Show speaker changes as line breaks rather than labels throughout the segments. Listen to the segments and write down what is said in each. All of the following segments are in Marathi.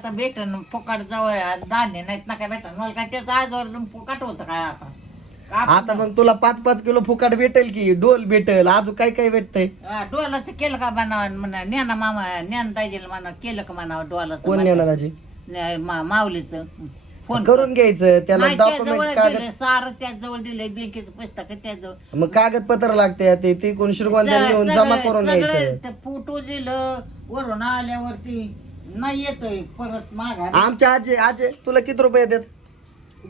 आता भेटन फुकाट जवळ धान्य नाहीत ना काय भेटन? मला काय त्याचं आजवर फुकाट होतं काय आता? आपण-
आता मग तुला पाच पाच किलो फुकाट भेटेल की? डोल भेटेल. अजून काय काय भेटतंय?
हा, डोलाचं केलं का म्हणावं म्हणा ज्ञाना मामा ज्ञान दाजीला म्हणा केलं का म्हणावं डोलाचं
कोण नेणार आजी
न- मा- माऊलीचं. फोन
करून घ्यायचं. त्याला
नाही, त्याजवळ
डॉक्युमेंट कागद
दिलंय, सारं त्याजवळ दिलंय बँकेचं पुस्तक त्याजवळ.
मग कागदपत्र लागते. ते ती कोण येऊन जमा
सगळं-
करून
सगळं
यायचं
ते फोटो दिलं वरून आल्यावरती. नाही येतोय परत माघार.
आमच्या आजी आजी तुला किती रुपये देत?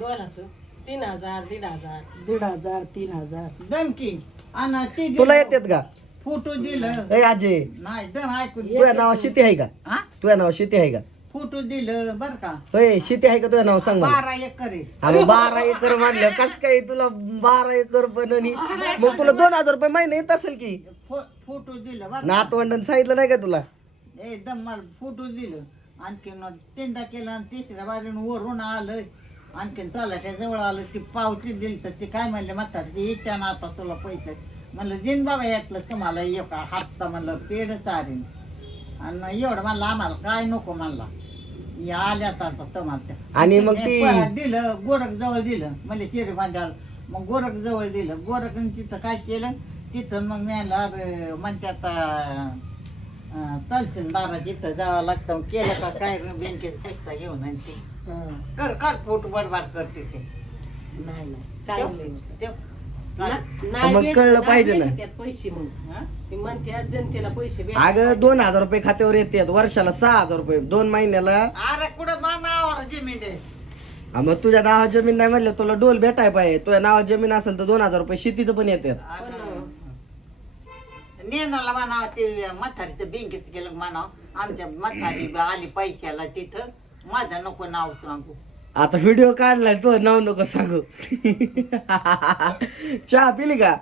डोलाचं तीन हजार दीड हजार.
दीड हजार तीन हजार.
धमकी आणि ते
तुला येतात का?
फोटो दिलं.
ए आजी.
नाही दम ऐकून
तुझ्या नाव शेती आहे का?
हा
तुझ्या नाव शेती आहे का?
फोटो दिलं बर का.
होय शेती आहे का तुझ्या नाव सांग मला.
बारा एकर आहे.
आम्ही बारा एकर मानलं कस काय तुला बारा एकर पण आणि मग तुला दोन हजार रुपये महिना येत असेल की?
फो- फोटो दिलं बरं का?
नातवंडन सांगितलं नाही का तुला?
एकदम मला फोटो दिलं. आणखीन तीनदा केलं आणि तिसऱ्या बाजून वरून आलं आणखीन तलाट्या जवळ आलं ती पावती दिली तर ते काय म्हणले म्हणतात ते इच्छा ना आता तुला पैसे. म्हणलं दिन बाबा यातलं तुम्हाला एक हप्ता म्हणलं पेड चारेन. आणि एवढं म्हणलं आम्हाला काय नको म्हणला. या आल्यात आता तुम्हाला.
आणि मग
ते दिलं गोरख जवळ दिलं. म्हणजे शिरी बांधाल मग गोरख जवळ दिलं. गोरख तिथं काय केलं? तिथं मग मिळाला म्हणतात अं, तहसीलदारा तिथं जावं लागतं. केलं का काय? बँकेत पैसा घेऊन आणि ते कर कर फोटो बडबाड करते ते.
नाही नाही. काय नाही.
ते-
नाही
मग कळलं पाहिजे ना.
भेटतात पैसे मग.
हा?
ती म्हणते जनतेला पैसे
अगं दोन हजार रुपये खात्यावर येतात वर्षाला सहा हजार रुपये. दोन महिन्याला.
अरे कुठं मानावर जमीन आहे?
हा, मग तुझ्या नावात जमीन नाही म्हणलं तुला डोल भेटाय पाहिजे. तुझ्या नावात जमीन असेल तर दोन हजार रुपये शेतीचं पण येतात
नेनाला म्हणावं ते म्हातारीचं बँकेत गेलं म्हणावं. आमच्या म्हातारी आली पैशाला तिथं. माझं नको नाव सांगू.
आता व्हिडिओ काढलाय तो नाव नको सांगू. चहा पिली का?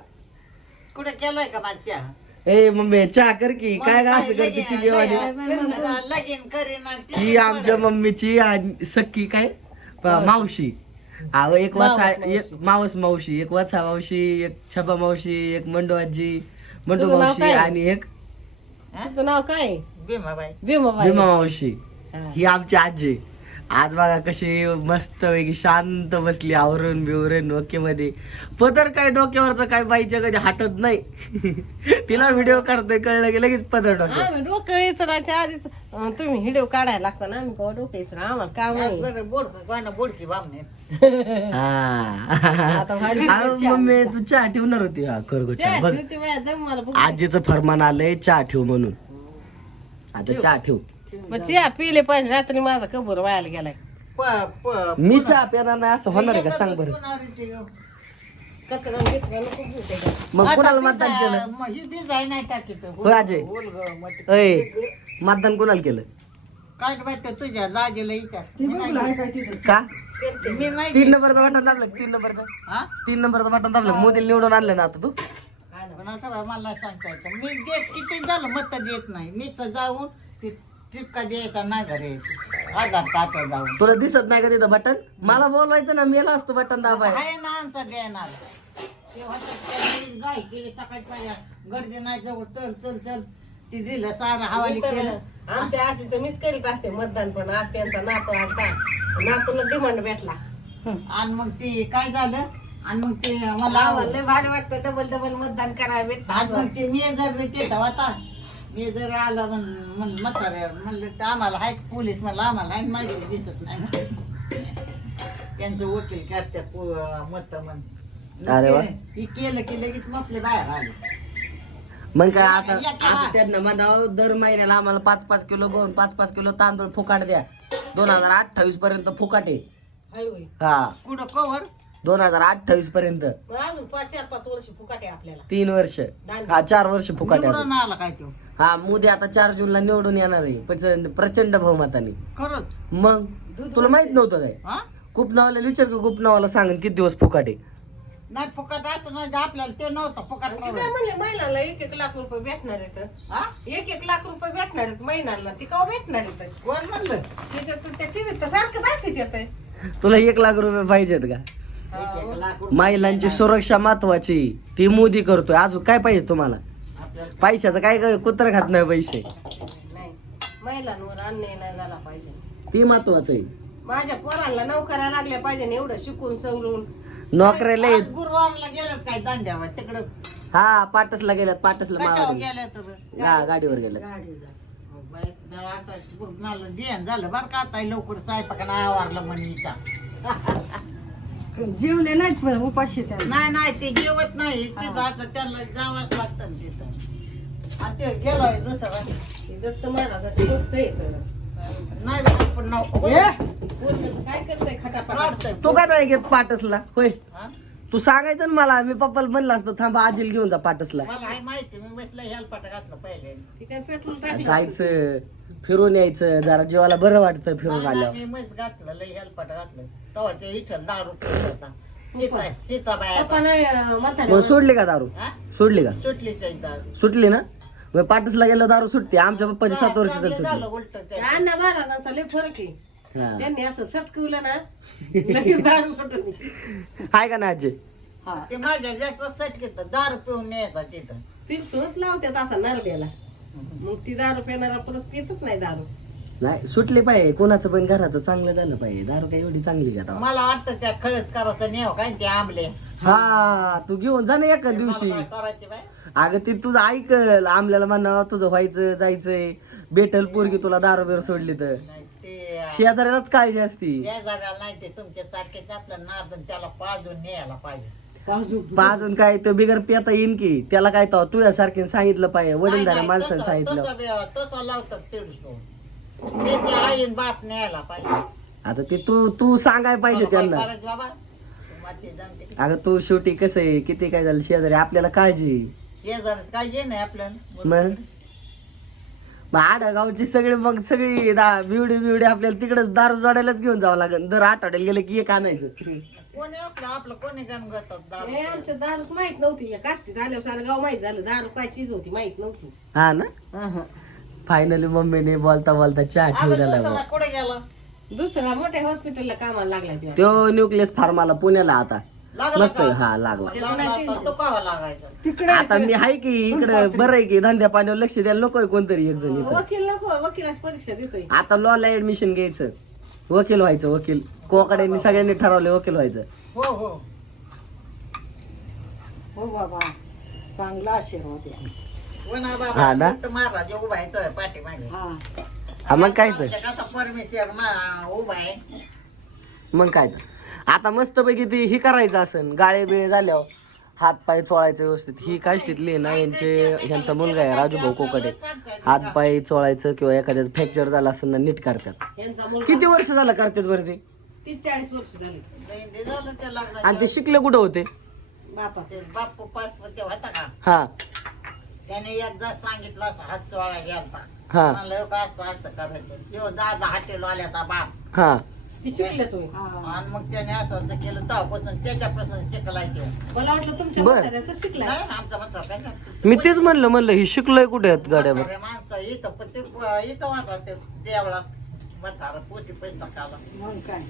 कुठं केलंय का माझ्या
ए मम्मी चहा कर की. काय का असं करते चिलीवाणी
लगीन करीन आणि ती-
ही आमच्या मम्मीची आणि सख्खी काय? प- मावशी. अहो एक वाचा एक मावस मावशी एक वाचा मावशी एक छबा मावशी एक मंडू आजी.
तुझं नाव
मावशी
काय?
आणि एक
तुझं नाव काय?
भीमाबाई.
भीमाबाई.
भीमा मावशी.
हा.
ही आमची आजी. आज बघा कशी मस्त पैकी शांत बसली आवरून बिवरून ओके मध्ये पदर काय डोक्यावरचं काय बाईच्या कधी हटत नाही. तिला व्हिडिओ करतोय कळलं की लगेच पदर डोक्यावर
आम्ही डोकं आधीच अं, तुम्ही हिडिओ काढायला लागता ना आम्ही कवा डोकं इचरा आम्हाला काम
बोडक बोडकी
हा.
आता
अहो, मम्मी तू चहा ठेवणार होती? हा करगो चहा बघ.
ठेवते बाया, जम मला बघ.
आजीचं फरमान आलंय चहा ठेव म्हणून. आता चहा ठेव.
मग चहा पिले पाहिजे रात्री माझा कबूर व्हायला गेलाय.
मी चहा पिणार नाही असं होणार आहे का? सांग बरं?
कचरा बिचरा नको घेऊ त्याच्यात.
मग
आता
कुणाला
ती
मतदान
जा-
केलं?
मग ही टाकीचं.
होय, अजय.
गं,
अय मतदान कुणाला केलं?
काय वाटतं तुझ्या लाजेला विचार. मी नाही-
का?
मी नाही
तीन नंबरचं बटन दाबलं? तीन नंबरचं.
हा?
तीन नंबरचं बटन दाबलं का? मोदीला निवडून आणलं ना आता तू?
पण आता बा मला सांगता येतं मी देत किती झालं मत देत नाही. मी तर जाऊन ती टिपका द्यायचा नाही घरी आधार तात्या जाऊन.
तुला दिसत नाही का तिथं बटन? मला बोलवायचं ना मेला असतो बटन दाबाय
आहे ना आमचा देणार. तेव्हा तर त्यांनी गाय केली सकाळी पाहिजे गर्दी नाही जवळ चल चल चल ती दिलं सारं हवाली केलं
आमच्या आजीचं मीच करीत असते मतदान पण. आज त्यांचा नातू आलता. नातूला डिमांड भेटला.
आणि मग ते काय झालं? आणि मग ते मला
लय भारी वाटतं. डबल डबल मतदान भेटतं
आज. मग ते मी जर ते होता मी जर आला म्हण म्हाताऱ्या म्हणलं तर आम्हाला आहे पोलीस म्हणलं आम्हाला आहे माझी दिसत नाही. त्यांचं वकील करतात मत म्हण
अरे वा.
केलं की लगेच मग आपले बाहेर आले.
मग काय आता आता त्यांना म्हणावं दर महिन्याला आम्हाला पाच पाच किलो गहून पाच पाच किलो तांदूळ फुकाट द्या. दोन हजार अठ्ठावीस पर्यंत फुकाट आहे.
हाय होय.
हा.
कुठं कवर
दोन हजार अठ्ठावीस पर्यंत.
मग अजून पाच चार पाच वर्ष फुकाट आहे आपल्याला.
तीन वर्ष. हा चार वर्ष फुकाट आहे.
निवडून आला काय तो?
हा मोदी आता चार जूनला निवडून येणार आहे. प्रचंड प्रचंड बहुमताने
खरंच?
मग? तुला माहीत नव्हतं काय?
हा?
खूप नावाला विचार की खूप नावाला सांग किती दिवस फुकाट
नाही फुकट असं नाही आपल्याला ते नव्हतं फुकट
ती काय म्हणले महिन्याला एक एक लाख रुपये भेटणार आहेत.
हा?
एक एक लाख रुपये भेटणार आहेत महिन्याला. ती का भेटणार आहेत?
कोण म्हणलं?
त्याच्यात त्या टीव्हीत तर सारखं दाखवत येत
तुला एक लाख रुपये पाहिजेत का?
एक
महिलांची सुरक्षा महत्वाची. ती मोदी करतोय. अजून काय पाहिजे तुम्हाला?
आपल्याला
पैशाचं काय काय कुत्र खात नाही पैसे.
नाही. महिलांवर अन्याय नाही झाला पाहिजे.
ती महत्वाचं आहे.
माझ्या पोरांना नोकऱ्या लागल्या पाहिजे ना एवढं शिकून सवरून
नोकऱ्याला
आज. गुरुवारला गेलं काय दांड्यावर तिकडं?
हा पाटसला गेल्यात पाटसला
कशावर तर
हा गाडीवर गेल्यात
बाई, मला आता मला ध्यान झालं बरं का आता लवकर स्वयंपाकानं आवारलं म्हणीचा
जेवले नाहीत पण उपाशी
नाही नाही ते जेवत नाही. तिथं आता त्यांना जावंच लागतं ना तिथं. आणि ते गेलोय दुसरा.
दत्त महाराजाची गोष्ट आहे.
नाही बाई, आपण नको
पोरगं काय करतंय खटापट
वाटतंय.
तू का नाही घेत पाटसला? होय.
हा?
तू सांगायचं ना मला मी पप्पाला म्हणलं असतं थांबा आजील घेऊन जा पाटसला.
मला आहे माहिती मी बसलं हेलपाट घातलं पहिले.
ती काय पेट्रोल टाकलं
जायचं फिरून यायचं जरा जीवाला बरं वाटतं फिरून आल्यावर.
मी मस्त घातलं लय हेलपाट घातलं तेव्हा ते इथं दारू पित होता सीता सीताबाई
पप्पा नाही अं, म्हातारे
मग सोडली का दारू?
हा?
सोडली का?
सुटलीच आहे दारू
सुटली ना? मग पाटसला गेलं दारू सुटते. आमच्या पप्पाची सात वर्ष
चांगलं
सुटली
झालं उलट?
ते अण्णा महाराजांचा लय फरक आहे.
हा.
त्यांनी असं सटकवलं ना लगेच दारू सुटली.
हाय का ना आजी?
ते माझ्या जास्त सट घेत दारू पिऊन न्यायचा तिथं.
ती सोच लावतात असा नरड्याला मग ती दारू पिणारा परत पितच नाही दारू.
नाही सुटली पाहिजे. कोणाचं पण घराचं चांगलं झालं पाहिजे. दारू काय एवढी चांगली का तेव्हा?
मला वाटतं त्या खळच करायचं नेव काय ते आंबले.
हा तू घेऊन जा ना एका दिवशी.
मला काय करायचे बाय
अगं ते तुझं ऐकल. आमल्याला म्हणा तुझं व्हायचं जायचंय. भेटल पोरगी तुला दारू बिरू सोडली तर.
नाही ते
शेजाऱ्यालाच काळजी असती.
त्या नाही ते तुमच्या सारखेच आपलं नादन त्याला पाजून न्यायला पाहिजे.
पाजून. काय तो बिगर पिता येईन की. त्याला काय तो तुझ्यासारखे सांगितलं पाहिजे. वडीलधाऱ्या
नाही,
माणसाने सांगितलं.
तसं लावतात त्याची आईन बाप न्यायला पाहिजे.
आता ते तू तू सांगाय पाहिजे
काय
त्यांना.
करायचं बाबा तू माझी जाणते.
अगं तू शेवटी कसं आहे किती काय झालं शेजारी आपल्याला काळजी आहे.
हे जरा काळजी नाही आपल्याला.
मग? मग आडगावची सगळे मग सगळी दा- बिवडी बिवडी आपल्याला तिकडेच दारू जोडायलाच घेऊन जावं लागेल. दर आठवड्याला गेलं की एक आणायचं.
कोणी आपलं आपलं कोणी गण घेतात दारू?
हे आमच्या माहीत नव्हती. या काष्टीत आल्यावर सारं गाव माहीत झालं. दारू काय चीज होती माहीत नव्हती.
हा ना? फायनली मम्मीने बोलता बोलता चहा ठेवलेला बघ.
कुठे गेला?
दुसरा मोठ्या हॉस्पिटलला कामाला लागला तेव्हा.
तो न्यूक्लियस फार्माला पुण्याला आता. मस्त? आहे, हा लागला.
लागला आता तो कावा लागायचा?
तिकडे
आता मी आहे की इकडे बरं आहे की धंद्या पाण्यावर लक्ष द्यायला नकोय कोणतरी एक जण इथं.
वकील नको वकिलाची परीक्षा देतोय.
आता लॉला ऍडमिशन घ्यायचं. वकील व्हायचं वकील. कोकड्यांनी सगळ्यांनी ठरवले वकील व्हायचं.
हो हो.
हो बाबा. चांगला आशीर्वाद आहे.
हा
बाबा
ना?
फक्त महाराज उभा आहे तो पाठीमागे
हा
मग काय तर.
परमेश्वर उभा आहे
मग काय तर. आता मस्त पैकी ती ही करायचं असन. गाळे बिळे झाल्यावर हात पाय चोळायचं व्यवस्थित. ही काष्टीतली ना यांचे ह्यांचा मुलगा आहे राजू भाऊ कोकडे हात पाय चोळायचं किंवा एखाद्याचं फ्रॅक्चर झाला असेल ना नीट करतात. किती वर्ष झालं करतात बरं ते. आणि ते शिकले कुठं होते? हा.
त्याने एकदा सांगितलं असं हात चोळा गेलता.
हा.
म्हणलं का असं असं करायचं. तेव्हा दादा हाटेल बाप.
हा.
ती शिकले तुम्ही?
आणि मग त्याने असं असं केलं तेव्हापासून त्याच्यापासून शिकलाय ते.
मला वाटलं तुमच्या
बर.
म्हाताऱ्याचं शिकला
नाही आमचा म्हणतो काय का?
मी तेच म्हणलं म्हणलं ही शिकलोय कुठे आहेत गाड्यावर?
म्हातारे माणसं इथं पण ते प- इथं वाचा ते देवळात. म्हातारा पोटी पैसा काला
मग काय?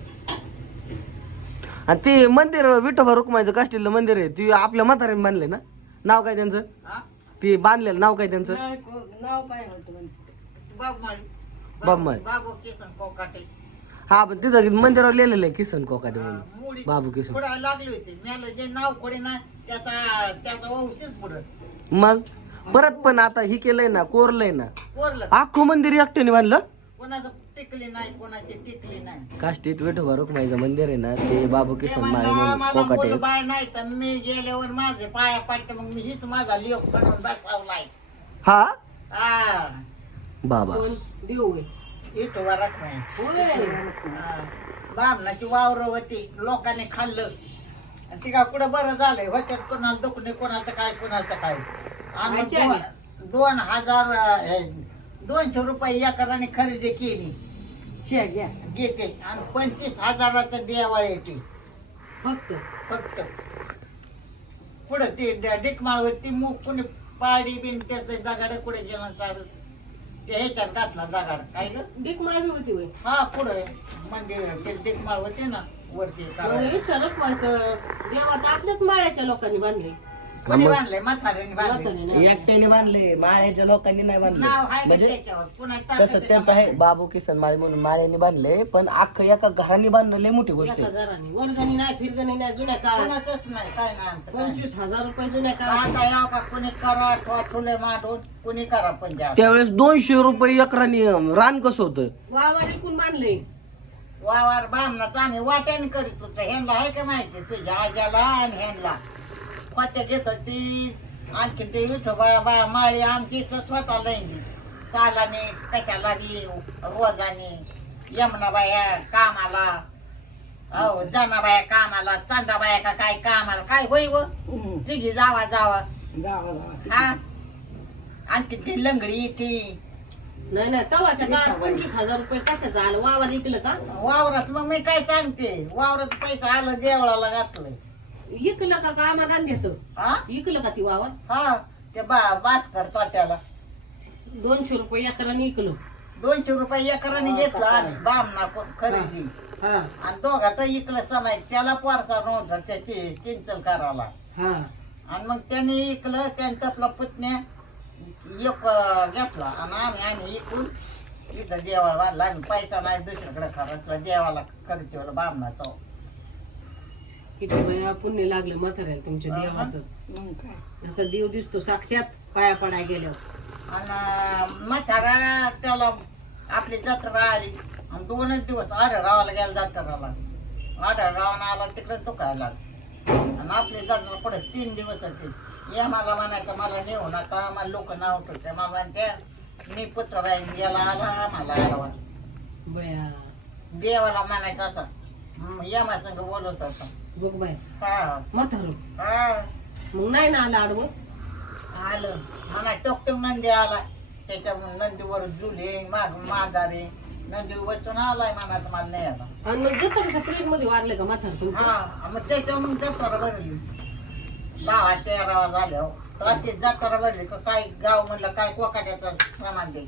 आणि ते मंदिर विठोबा रुक्मायचं काष्टीलं मंदिर आहे ती आपल्या म्हाताऱ्याने बांधले ना? नाव काय त्यांचं?
हा?
ते बांधलेलं नाव काय त्यांचं?
नाव नाव काय म्हणतो म्हणे?
बाबमाळी
बाबमाळी.
बाबू किसन कोकाटे.
हा पण तिथं मंदिरावर लिहिलेलं आहे किसन कोकाटे म्हणून. बाबू किसन.
पुढे लागली होती. मला जे नाव कोणी ना त्याचा त्याचा वंशच पुढं.
मग? परत पण आता ही केलंय ना कोरलंय ना.
कोरलं.
अख्खं मंदिर एकट्याने बांधलं?
कोणाचं टिकली नाही कोणाची टिकली नाही.
काष्टीत विठोबा रुक्माईचं मंदिर आहे ना ते बाबू
म्हणलं,
माळे म्हणून
मला
कोकाटे.
मुलं बाळ नाही तर मी गेल्यावर माझे पाया पडते मग मी हीच माझा लिओ करून बसवलाय.
हा?
हा.
बाबा.
कोण? देऊ होय.
हा. बामणाची वावर होती लोकांनी खाल्लं. आणि ती का कुठं बरं झालंय? होत्यात कोणाला दुखणे कोणाचं काय कोणाचं काय. आणि
माहिती
दोन हजार अं, हे, दोनशे रुपये एकराने खरेदी केली.
घ्या.
घेते. आणि पंचवीस हजाराचं देवाळ येते.
फक्त.
फक्त. पुढं ते डिकमाळ होती मग कुणी पाडी बिन त्याचं दगाड कुठे जेवण चालू? ते ह्याच्यात घातला दगाड काय ग?
डीक मारली होती होय.
हा पुढे मंदिर ते डिकमाळ होते ना वरती.
इथं रखवायचं देवात आपल्याच माळ्याच्या लोकांनी बांधले.
कोणी
मग-
बांधलंय? म्हाताऱ्याने बांधलंय.
म्हातारी नाही.
एकट्याने बांधले माळ्याच्या लोकांनी नाही बांधले.
नाव आहे का
म्हणजे
त्याच्यावर. पुन्हा
तसं
टाकायचं
त्यांचं आहे बाबू किसन माळे म्हणून माळ्याने बांधले पण अख्खं एका घराने बांधलं लय मोठी गोष्ट
एका
आहे
घराने. वर्गणी नाही फिरगणी नाही जुन्या काळात.
कोणाचंच नाही काय नाही आमचं काय. नाही.
पंचवीस हजार रुपये जुन्या काळात.
आता या का? कोणी करा अथवा ठुले मांडून कोणी करा पंजाब
त्यावेळेस दोनशे रुपये एकराने रान कसं होतं?
वावर इकून बांधले
वावर बामणाचं आम्ही वाट्याने करीत होतो. ह्यांना आहे का माहिती? तुझ्या आज्याला आणि ह्यांना. वाट्या घेत होती. आणखी ते विठोबा बा माळी आमची इथं स्वतः लैंदी चालाने कशाला बी रोजाने. यमुनाबाया कामाला. हो जनाबाया कामाला चांदाबाया का काय कामाला काय होई व? तुझी जावा जावा. हा? आणखी ती लंगडी ती
नाही नाही तवाच्या काळात पंचवीस हजार रुपये कशाचं आलं? वावर इकलं का?
वावरात मग मी काय सांगते? वावरात पैसा आलं जेवळाला घातलंय.
इकलं का कामात घेतो?
हा
इकलं का ती वावर
हा ते बा बास करतो त्याला.
दोनशे रुपये एकराने इकलं.
दोनशे रुपये एकराने घेतलं आणि बामना कोण खरेदी.
हा
आणि दोघाचं इकलं समाय त्याला पोरसा नव्हता त्याची चिंचल करायला.
हा.
आणि मग त्याने इकलं त्यांचं आपला पुतण्या एक अं, घेतला. आणि आम्ही आम्ही इकून इथं देवाला बांधला. आम्ही पैसा नाही दुसरीकडे खर्चला देवाला खर्चवलं बामणाचा
किती बया पुण्य लागलं म्हाताऱ्याला तुमच्या देवाचं. जसं देव दिसतो साक्षात पाया पडाय गेल्यावर.
आणि म्हातारा त्याला आपली जत्रा आली आणि दोनच दिवस आढळरावाला गेला जत्राला. आढळरावानं आला तिकडे दुखायला आणि आपली जत्रा पुढे तीन दिवस होते. ये मला म्हणायचं मला नेऊ नका मला लोक नाव ठेवते. मला म्हणते मी पुत्र राहीन गेला आला मला आला.
बया.
देवाला म्हणायचं असं यमा संग बोलत होता
बघ बाय
हा.
म्हातारो
हा.
मग नाही ना आलं आडवं?
आलं. म्हणा टोकटोक नंदी आला. त्याच्या नंदीवर जुले माग माघारे. नंदी बसून आलाय म्हणायचं मला नाही आला.
आणि मग जत्रेच्या प्लेटमध्ये वाढलं का म्हातार
हा मग त्याच्या मग जत्रा भरली दहा तेरा झाल्या अशी जत्रा भरली का काय गाव म्हणलं काय कोकाट्याचं प्रमाण दे.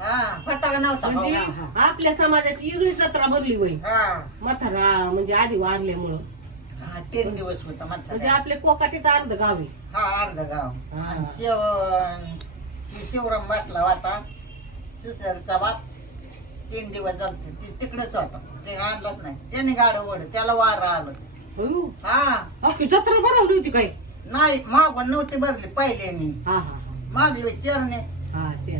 हा फटाका नव्हता.
म्हणजे
भाऊ.
आपल्या समाजाची वेगळी जत्रा भरली वय
हा.
म्हातारा म्हणजे आधी वाढल्यामुळं
हा, तीन दिवस होता
म्हणजे
म्हणतात
आपले कोकाटीचं अर्ध गाव आहे.
हा अर्ध गाव.
हा.
आणि शिव ती शिवराम बसला होता. सुसरचा बाप तीन दिवस झालते ती तिकडेच होता. ते आणलंच नाही. त्याने गाडं ओढ त्याला वार आलं.
हो.
हा.
अख्खी जत्रा भरवली होती काय?
नाही मागून नव्हती भरली पहिल्यानी.
हा हा
मागली चरणे
हा ते.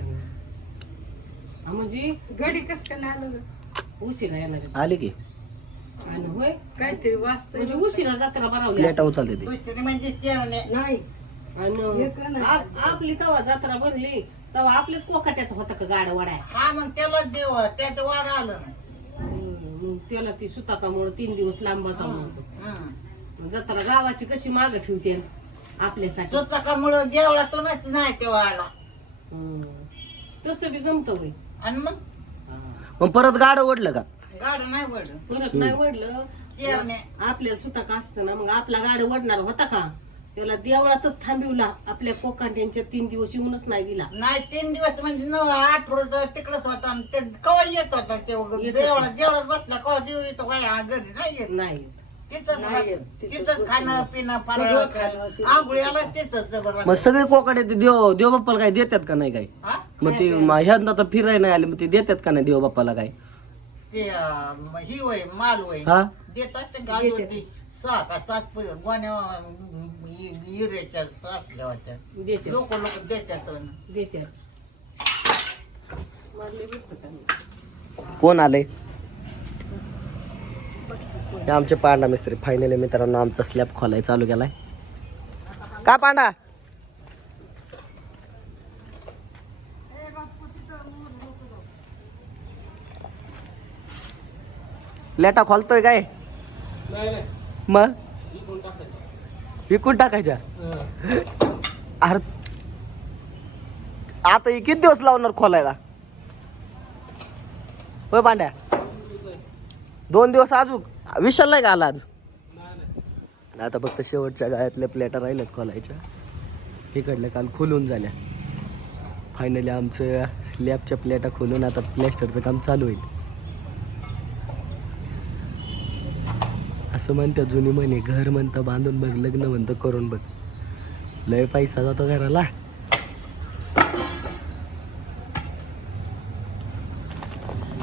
हा, म्हणजे? गडी कस काय आलं उशिरा आहे.
आले की.
आणि होय? काहीतरी वाचत म्हणजे उशिरा जत्रा भरवली.
प्लेटा उचलते ते.
दुसरी म्हणजे चरणे
नाही. आणि आप- आपली तवा जत्रा भरली तेव्हा आपल्याच कोकाट्याचा होता का गाड्या वडाय?
हा मग त्यालाच देव त्याचं वार आलं.
मग त्याला ती सुताकामुळे तीन दिवस लांब
हं.
जत्रा गावाची कशी माग ठेवते? आपल्यासाठी.
स्वतःमुळं जेवळातूनच नाही तेव्हा आला.
तसं बी जमत
आणि मग?
मग परत गाडं ओढलं का?
गाडं नाही वडलं
परत नाही वडलं आपल्याला सुताक असतं ना? मग आपला गाडी वडणार होता का? त्याला देवळातच थांबिवला. आपल्या कोकाट्यांच्या तीन दिवस येऊनच नाही दिला
नाही तीन दिवस म्हणजे नऊ आठ रोज तिकडच होता आणि ते कवा येत होता ते जेवढा जेवढा बसला कवा? जीव येतो काय घरी नाही येत.
नाही
तिथंच राहतं. तिथंच खाणं पिणं फराळ आंघोळ्याला तिथंच जबरदस्त.
मग सगळे कोकडे ते देव देवबाप्पाला काय देतात का नाही काय?
हा?
मग ते म- ह्यांना तर फिरायला नाही आले मग ते देतात का नाही देवबाप्पाला काय?
ते अं, ही माल होय
हा?
देतात ते गाजवती. सहा का सात प- गोण्या अं, इ- इरेच्या साचल्या होत्या.
देते.
लोक लोक देतात.
कोण आले हे आमचे पांडा मिस्त्री फायनली मित्रांनो आमचा स्लॅब खोलाय चालू केलाय. का पांडा? लेटा खोलतोय काय? मग? विकून टाकायच्या अरे आता हे किती दिवस लावणार खोलायला? होय पांड्या? दोन दिवस अजून? विशाल नाही का आला आज? आता फक्त शेवटच्या गाळ्यातल्या प्लेटा राहिल्यात खोलायच्या. इकडल्या काल खोलून झाल्या. फायनली आमचं स्लॅबच्या प्लेटा खोलून आता प्लॅस्टरचं काम चालू होईल. असं म्हणतात जुनी म्हणे घर म्हणतं बांधून बघ लग्न म्हणतं करून बघ. लय पैसा जातो घराला.